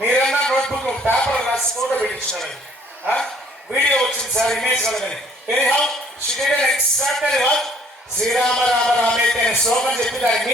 మీరన్నా notebook paper రాసి photo పెట్టించారు, వీడియో వచ్చింది సార్, ఇమేజ్ కలగని. Anyhow she did an extraordinary work. Shri Rama Rama రామేతి అనే శ్లోకం చెప్పి దాన్ని